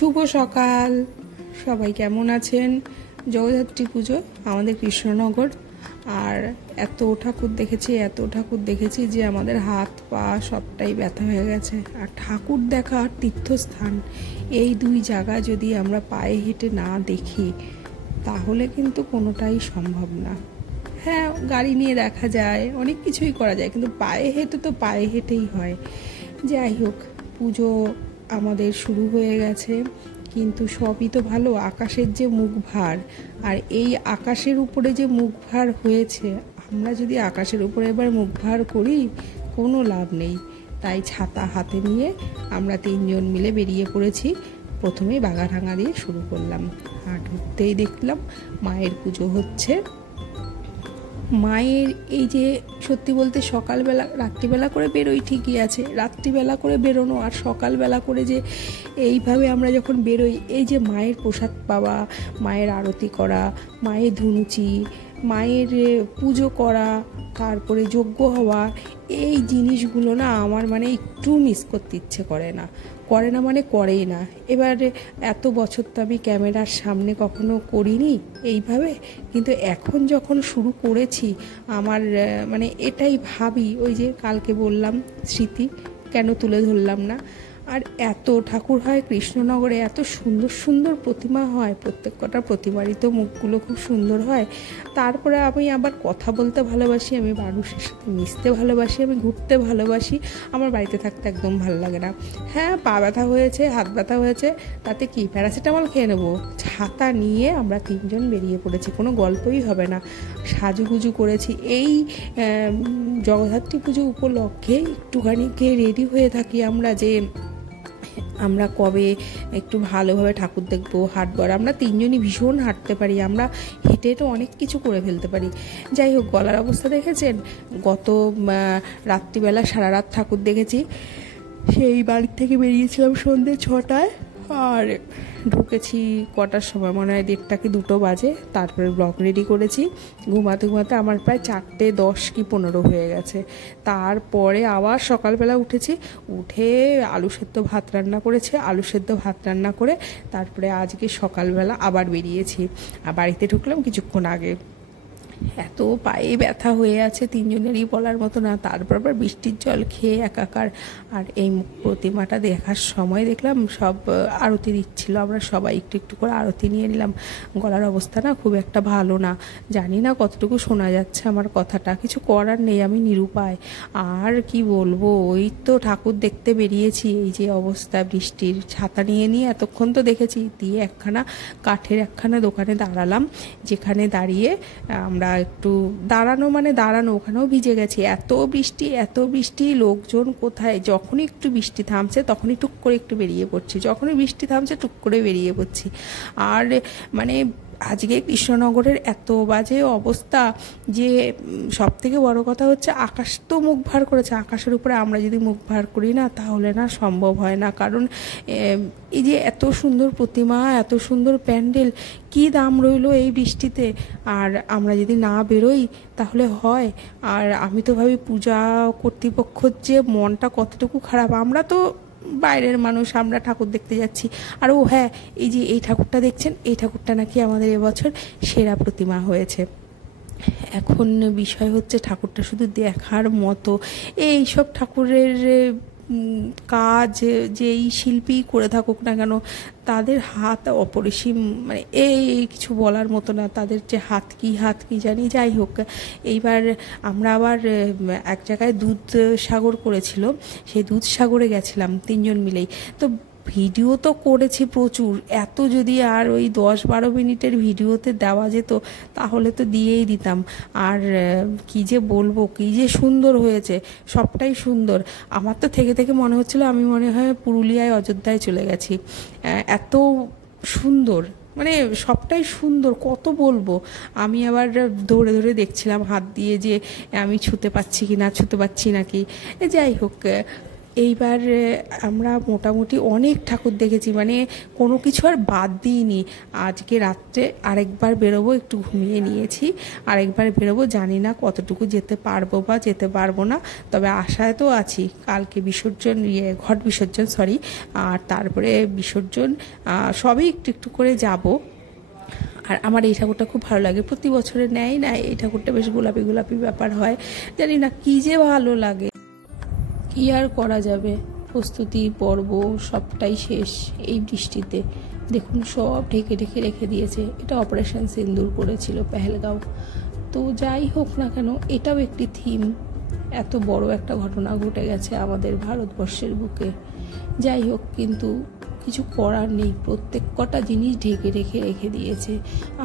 শুভ সকাল। সবাই কেমন আছেন? জগদ্ধাত্রী পুজো আমাদের কৃষ্ণনগর, আর এত ঠাকুর দেখেছি যে আমাদের হাত পা সবটাই ব্যথা হয়ে গেছে। আর ঠাকুর দেখা তীর্থস্থান, এই দুই জায়গা যদি আমরা পায়ে হেঁটে না দেখি তাহলে কিন্তু কোনোটাই সম্ভব না। হ্যাঁ, গাড়ি নিয়ে দেখা যায়, অনেক কিছুই করা যায়, কিন্তু পায়ে হেঁটেই হয়। যাই হোক, পুজো আমাদের শুরু হয়ে গেছে, কিন্তু সবই তো ভালো। আকাশের যে মুখ ভার, আর এই আকাশের উপরে যে মুখ ভার হয়েছে, আমরা যদি আকাশের উপরে এবার মুখ ভার করি কোনো লাভ নেই। তাই ছাতা হাতে নিয়ে আমরা তিনজন মিলে বেরিয়ে পড়েছি। প্রথমেই বাগাডাঙ্গা দিয়ে শুরু করলাম, আর ঢুকতেই দেখলাম মায়ের পুজো হচ্ছে। মায়ের এই যে সত্যি বলতে সকালবেলা রাত্রিবেলা করে বেরোই ঠিকই আছে, রাত্রিবেলা করে বেরোনো আর সকালবেলা করে যে এইভাবে আমরা যখন বেরোই, এই যে মায়ের প্রসাদ পাওয়া, মায়ের আরতি করা, মায়ের ধুনুচি, মায়ের পুজো করা, তারপরে যজ্ঞ হওয়া, এই জিনিসগুলো না আমার একটু মিস করতে ইচ্ছে করে না করেই না। এবার এত বছর তো আমি ক্যামেরার সামনে কখনো করিনি এইভাবে, কিন্তু এখন যখন শুরু করেছি আমার এটাই ভাবি, ওই যে কালকে বললাম স্মৃতি কেন তুলে ধরলাম না। আর এত ঠাকুর হয় কৃষ্ণনগরে, এত সুন্দর সুন্দর প্রতিমা হয়, প্রত্যেক কটা প্রতিমারই তো মুখগুলো খুব সুন্দর হয়। তারপরে আমি আবার কথা বলতে ভালোবাসি, আমি মানুষের সাথে মিশতে ভালোবাসি, আমি ঘুরতে ভালোবাসি। আমার বাড়িতে থাকতে একদম ভালো লাগে না। হ্যাঁ, পা ব্যথা হয়েছে, হাত ব্যথা হয়েছে, তাতে কি প্যারাসিটামল খেয়ে নেবো? ছাতা নিয়ে আমরা তিনজন বেরিয়ে পড়েছি, কোনো গল্পই হবে না। সাজুগুজু করেছি, এই জগদ্ধাত্রী পুজো উপলক্ষে একটুখানি রেডি হয়ে থাকি আমরা, যে আমরা কবে একটু ভালোভাবে ঠাকুর দেখবো, হাঁটবো। আর আমরা তিনজনই ভীষণ হাঁটতে পারি, আমরা হেঁটে তো অনেক কিছু করে ফেলতে পারি। যাই হোক, গলার অবস্থা দেখেছেন? গত রাত্রিবেলা সারা রাত ঠাকুর দেখেছি। সেই বাড়ির থেকে বেরিয়েছিলাম সন্ধ্যে 6টায়, আর ঢুকেছি কটার সময়, মনে হয় 1:30 কি 2 বাজে। তারপরে ব্লগ রেডি করেছি। ঘুমাতে আমার প্রায় 4:10 কি 15 হয়ে গেছে। তারপরে আবার সকালবেলা উঠেছি, উঠে আলু সেদ্ধ ভাত রান্না করে তারপরে আজকে সকালবেলা আবার বেরিয়েছি। আর বাড়িতে ঢুকলাম কিছুক্ষণ আগে। এত পায়ে ব্যথা হয়ে আছে তিনজনেরই বলার মতো না। তারপর আবার বৃষ্টির জল খেয়ে একাকার। আর এই প্রতিমাটা দেখার সময় দেখলাম সব আরতি দিচ্ছিল, আমরা সবাই একটু একটু করে আরতি নিয়ে নিলাম। গলার অবস্থা না খুব একটা ভালো না, জানি না কতটুকু শোনা যাচ্ছে আমার কথাটা, কিছু করার নেই, আমি নিরুপায়। আর কি বলবো, ওই তো ঠাকুর দেখতে বেরিয়েছি, এই যে অবস্থা বৃষ্টির, ছাতা নিয়ে এতক্ষণ তো দেখেছি। দিয়ে কাঠের একখানা দোকানে দাঁড়ালাম, যেখানে দাঁড়িয়ে আমরা একটু দাঁড়ানো ওখানেও ভিজে গেছি। এত বৃষ্টি, লোকজন কোথায়? যখনই একটু বৃষ্টি থামছে তখনই টুক করে একটু বেরিয়ে পড়ছি, যখনই বৃষ্টি থামছে টুক করে বেরিয়ে পড়ছি। আর আজকে কৃষ্ণনগরের এত বাজে অবস্থা, যে সব থেকে বড় কথা হচ্ছে আকাশ তো মুখ ভার করেছে। আকাশের উপরে আমরা যদি মুখ ভার করি না, তাহলে না সম্ভব হয় না। কারণ এই যে এত সুন্দর প্রতিমা, এত সুন্দর প্যান্ডেল, কি দাম রইলো এই বৃষ্টিতে। আর আমরা যদি না বেরোই তাহলে হয়? আর আমি তো ভাবি পূজা কর্তৃপক্ষর যে মনটা কতটুকু খারাপ। আমরা তো বাইরের মানুষ, আমরা ঠাকুর দেখতে যাচ্ছি। আর ও হ্যাঁ, এই যে এই ঠাকুরটা দেখছেন, এই ঠাকুরটা নাকি আমাদের এবছর সেরা প্রতিমা হয়েছে। এখন বিষয় হচ্ছে ঠাকুরটা শুধু দেখার মতো। এই সব ঠাকুরের কাজ যেই শিল্পী করে থাকুক না কেন, তাদের হাত অপরিসীম, এই কিছু বলার মতো না। তাদের যে হাত কি জানি। যাই হোক, এইবার আমরা আবার এক জায়গায় দুধসাগর করেছিল, সেই দুধসাগরে গেছিলাম তিনজন মিলেই। তো ভিডিও তো করেছি প্রচুর, এত যদি আর ওই 10-12 মিনিটের ভিডিওতে দেওয়া যেত তাহলে তো দিয়েই দিতাম। আর কি যে বলবো, কি যে সুন্দর হয়েছে, সবটাই সুন্দর। আমার তো থেকে মনে হচ্ছিল আমি মনে হয় পুরুলিয়ায়, অযোধ্যায় চলে গেছি, এত সুন্দর, সবটাই সুন্দর। কত বলবো। আমি আবার ধরে দেখছিলাম হাত দিয়ে যে আমি ছুতে পারছি নাকি। যাই হোক, এইবার আমরা মোটামুটি অনেক ঠাকুর দেখেছি, মানে কোনো কিছু আর বাদ দিইনি। আজকে রাত্রে আরেকবার বেরোবো, একটু ঘুমিয়ে নিয়েছি, আরেকবার বেরোবো, জানি না কতটুকু যেতে পারবো বা যেতে পারবো না, তবে আশায় তো আছি। কালকে বিসর্জন, ঘট বিসর্জন সরি, আর তারপরে বিসর্জন, সবই একটু একটু করে যাব। আর আমার এই ঠাকুরটা খুব ভালো লাগে, প্রতি বছরে নেয় না, এই ঠাকুরটা বেশ গোলাপি গোলাপি ব্যাপার হয়, জানি না কী যে ভালো লাগে। কী আর করা যাবে, প্রস্তুতি পর্ব সবটাই শেষ এই বৃষ্টিতে। দেখুন সব ঢেকে ঢেকে রেখে দিয়েছে। এটা অপারেশন সিন্দুর করেছিল পেহেলগাঁও। তো যাই হোক না কেন, এটাও একটি থিম। এত বড় একটা ঘটনা ঘটে গেছে আমাদের ভারতবর্ষের বুকে। যাই হোক, কিন্তু কিছু করার নেই, প্রত্যেক কটা জিনিস ঢেকে রেখে রেখে দিয়েছে।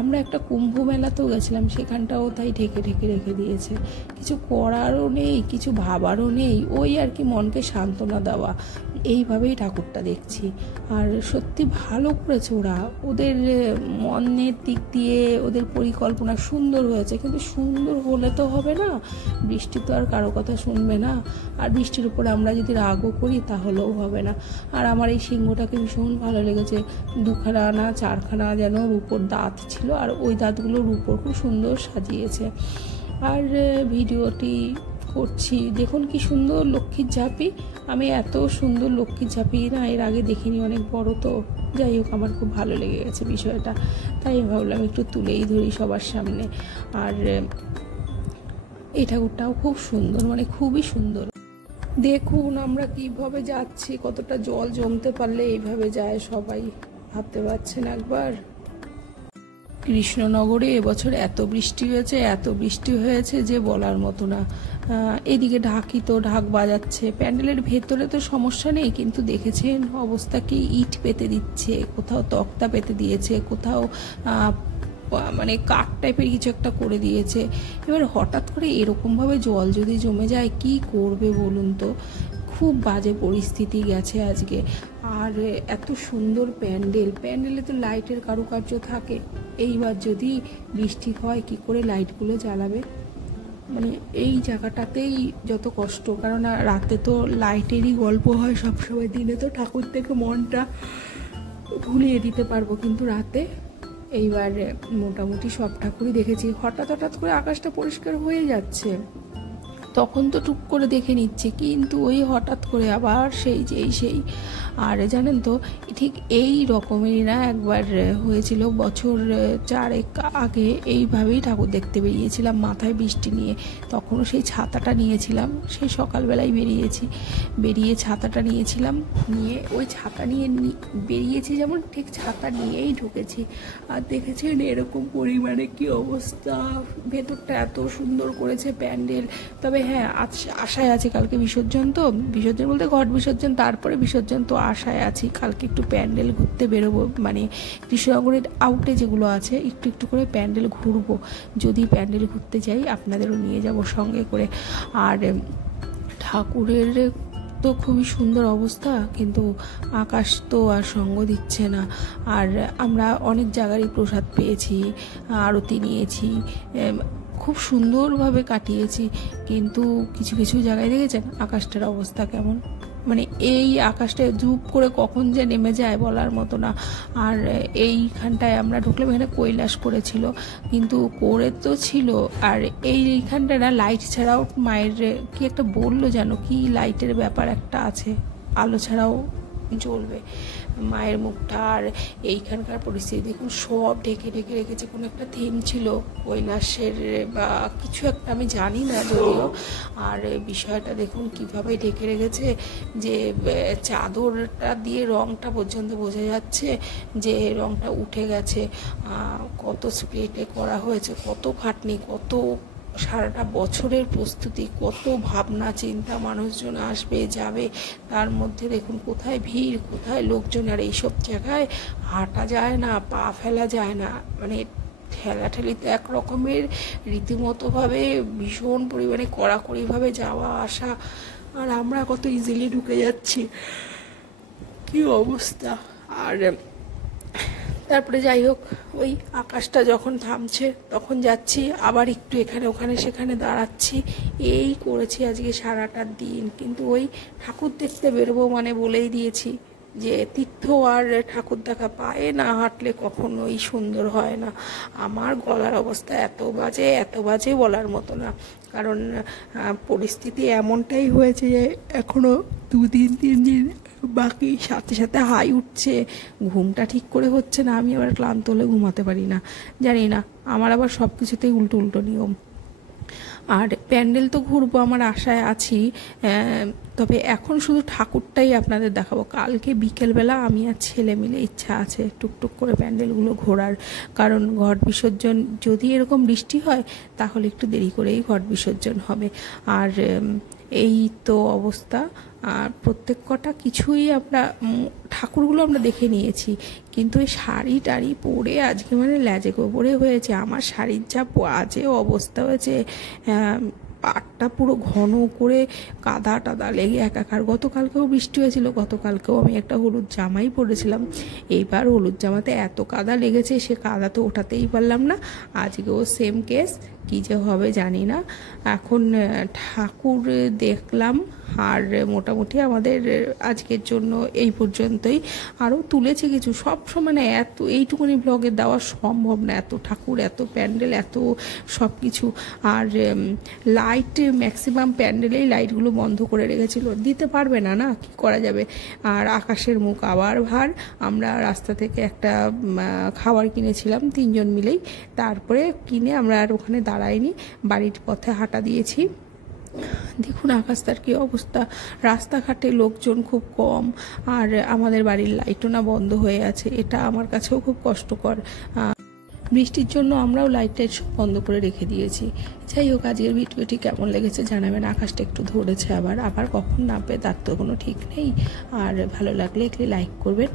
আমরা একটা কুম্ভ মেলাতেও গেছিলাম, সেখানটাও তাই ঢেকে ঢেকে রেখে দিয়েছে। কিছু করারও নেই, কিছু ভাবারও নেই, ওই আর কি মনকে সান্ত্বনা দেওয়া, এইভাবেই ঠাকুরটা দেখছি। আর সত্যি ভালো করেছে ওরা, ওদের মনের দিক দিয়ে ওদের পরিকল্পনা সুন্দর হয়েছে, কিন্তু সুন্দর হলে তো হবে না, বৃষ্টি তো আর কারো কথা শুনবে না, আর বৃষ্টির উপরে আমরা যদি রাগও করি তাহলেও হবে না। আর আমার এই সিংহটাকে ভীষণ ভালো লেগেছে, দুখানা না চারখানা যেন রূপোর দাঁত ছিল, আর ওই দাঁতগুলো রূপোর খুব সুন্দর সাজিয়েছে। আর ভিডিওটি করছি, দেখুন কি সুন্দর লক্ষ্মীর ঝাঁপি। আমি এত সুন্দর লক্ষ্মীর ঝাঁপি না এর আগে দেখিনি, অনেক বড় তো। যাই হোক, আমার খুব ভালো লেগে গেছে বিষয়টা, তাই ভাবলাম একটু তুলেই ধরি সবার সামনে। আর এই ঠাকুরটাও খুব সুন্দর, মানে খুবই সুন্দর। দেখুন আমরা কিভাবে যাচ্ছি, কতটা জল জমতে পারলে এইভাবে যায় সবাই, ভাবতে পারছেন একবার। কৃষ্ণনগরে এবছর এত বৃষ্টি হয়েছে, এত বৃষ্টি হয়েছে যে বলার মতো না। এদিকে ঢাকি তো ঢাক বাজাচ্ছে, প্যান্ডেলের ভেতরে তো সমস্যা নেই, কিন্তু দেখেছেন অবস্থা কি, ইট পেতে দিচ্ছে, কোথাও তক্তা পেতে দিয়েছে, কোথাও মানে কাঠ টাইপের কিছু একটা করে দিয়েছে। এবার হঠাৎ করে এরকমভাবে জল যদি জমে যায় কি করবে বলুন তো, খুব বাজে পরিস্থিতি গেছে আজকে। আর এত সুন্দর প্যান্ডেলে তো লাইটের কারুকার্য থাকে, এইবার যদি বৃষ্টি হয় কি করে লাইটগুলো জ্বালাবে, মানে এই জায়গাটাতেই যত কষ্ট। কারণ রাতে তো লাইটেরই গল্প হয় সবসময়, দিনে তো ঠাকুর থেকে মনটা ভুলিয়ে দিতে পারবো, কিন্তু রাতে এইবার মোটামুটি সব ঠাকুরই দেখেছি। হঠাৎ করে আকাশটা পরিষ্কার হয়ে যাচ্ছে, তখন তো টুক করে দেখে নিচ্ছে, কিন্তু ওই হঠাৎ করে আবার সেই। আর জানেন তো, ঠিক এই রকমেরই না একবার হয়েছিল বছর 4 আগে, এইভাবেই ঠাকুর দেখতে বেরিয়েছিলাম মাথায় বৃষ্টি নিয়ে। তখনও সেই ছাতাটা নিয়েছিলাম, সেই সকালবেলায় বেরিয়ে ছাতাটা নিয়েছিলাম, নিয়ে ওই ছাতা নিয়ে বেরিয়েছি, যেমন ঠিক ছাতা নিয়েই ঢুকেছি। আর দেখেছেন এরকম পরিমাণে কি অবস্থা, ভেতরটা এত সুন্দর করেছে প্যান্ডেল। তবে হ্যাঁ, আশায় আছি, কালকে বিসর্জন তো, বিসর্জন বলতে ঘট বিসর্জন, তারপরে বিসর্জন, তো আশায় আছি কালকে একটু প্যান্ডেল ঘুরতে বেরোবো, মানে কৃষ্ণনগরের আউটে যেগুলো আছে একটু একটু করে প্যান্ডেল ঘুরবো। যদি প্যান্ডেল ঘুরতে যাই আপনাদেরও নিয়ে যাব সঙ্গে করে। আর ঠাকুরের তো খুবই সুন্দর অবস্থা, কিন্তু আকাশ তো আর সঙ্গ দিচ্ছে না। আর আমরা অনেক জায়গারই প্রসাদ পেয়েছি, আরতি নিয়েছি, খুব সুন্দরভাবে কাটিয়েছি, কিন্তু কিছু কিছু জায়গায় দেখেছেন আকাশটার অবস্থা কেমন, মানে এই আকাশটা ধূপ করে কখন যে নেমে যায় বলার মতো না। আর এইখানটায় আমরা ঢুকলাম, এখানে কৈলাস করেছিল, কিন্তু করে তো ছিল, আর এইখানটা না লাইট ছাড়াও মায়ের কি একটা বললো যেন, কি লাইটের ব্যাপার একটা আছে, আলো ছাড়াও জ্বলবে মায়ের মুখটা। আর এইখানকার পরিস্থিতি দেখুন, সব ঢেকে ঢেকে রেখেছে, কোনো একটা থিম ছিল কৈলাসের বা কিছু একটা, আমি জানি না যদিও। আর বিষয়টা দেখুন কিভাবে ঢেকে রেখেছে, যে চাদরটা দিয়ে রংটা পর্যন্ত বোঝা যাচ্ছে যে রংটা উঠে গেছে। কত স্প্রেতে করা হয়েছে, কত খাটনি, কত সারাটা বছরের প্রস্তুতি, কত ভাবনা চিন্তা, মানুষজন আসবে যাবে, তার মধ্যে দেখুন কোথায় ভিড়, কোথায় লোকজন। আর এইসব জায়গায় হাঁটা যায় না, পা ফেলা যায় না, মানে ঠেলাঠেলিতে এক রকমের রীতিমতোভাবে ভীষণ পরিমাণে কড়াকড়িভাবে যাওয়া আসা, আর আমরা কত ইজিলি ঢুকে যাচ্ছি, কি অবস্থা। আর তারপরে যাই হোক, ওই আকাশটা যখন থামছে তখন যাচ্ছি, আবার একটু এখানে ওখানে সেখানে দাঁড়াচ্ছি, এই করেছি আজকে সারাটা দিন। কিন্তু ওই ঠাকুর দেখতে বেরোবো মানে বলেই দিয়েছি যে তীর্থ আর ঠাকুর দেখা পায়ে না হাঁটলে কখনোই সুন্দর হয় না। আমার গলার অবস্থা এত বাজে বলার মতো না, কারণ পরিস্থিতি এমনটাই হয়েছে যে এখনও 2-3 দিন বাকি, সাথে সাথে হাই উঠছে, ঘুমটা ঠিক করে হচ্ছে না, আমি আবার ক্লান্ত হলে ঘুমাতে পারি না। জানি না, আমার আবার সব কিছুতেই উল্টো উল্টো নিয়ম। আর প্যান্ডেল তো ঘুরবো, আমার আশায় আছি, তবে এখন শুধু ঠাকুরটাই আপনাদের দেখাবো। কালকে বিকেলবেলা আমি আর ছেলে মিলে ইচ্ছা আছে টুকটুক করে প্যান্ডেলগুলো ঘোরার, কারণ ঘট বিসর্জন যদি এরকম বৃষ্টি হয় তাহলে একটু দেরি করেই ঘট বিসর্জন হবে। আর এই তো অবস্থা। আর প্রত্যেক কটা কিছুই আমরা ঠাকুরগুলো আমরা দেখে নিয়েছি, কিন্তু এই শাড়ি টাড়ি পরে আজকে মানে ল্যাজে গোবরে হয়েছে। আমার শাড়ির যা বাজে অবস্থা হয়েছে, পাটটা পুরো ঘন করে কাদা টাদা লেগে একাকার। গতকালকেও বৃষ্টি হয়েছিল, গতকালকেও আমি একটা হলুদ জামাই পরেছিলাম, এইবার হলুদ জামাতে এত কাদা লেগেছে, সে কাদা তো ওঠাতেই পারলাম না। আজকেও সেম কেস, কী যে হবে জানি না। এখন ঠাকুর দেখলাম, আর মোটামুটি আমাদের আজকের জন্য এই পর্যন্তই। আরও তুলেছি কিছু, সব সময় না এত এইটুকুনি ব্লগে দেওয়া সম্ভব না, এত ঠাকুর, এত প্যান্ডেল, এত সব কিছু। আর লাইট ম্যাক্সিমাম প্যান্ডেলেই লাইটগুলো বন্ধ করে রেখেছিল, দিতে পারবে না, না কি করা যাবে। আর আকাশের মুখ আবার ভার। আমরা রাস্তা থেকে একটা খাবার কিনেছিলাম 3 জন মিলেই, তারপরে কিনে আমরা আর ওখানে দাঁড়াইনি, বাড়ির পথে হাঁটা দিয়েছি। দেখুন আকাশটার কী অবস্থা, রাস্তাঘাটে লোকজন খুব কম, আর আমাদের বাড়ির লাইটও না বন্ধ হয়ে আছে, এটা আমার কাছেও খুব কষ্টকর। বৃষ্টির জন্য আমরাও লাইট টাইট সব বন্ধ করে রেখে দিয়েছি। যাই হোক, আজকের ভিডিওটি কেমন লেগেছে জানাবেন। আকাশটা একটু ধরেছে, আবার কখন নামবে তার তো কোনো ঠিক নেই। আর ভালো লাগলে একটু লাইক করবেন।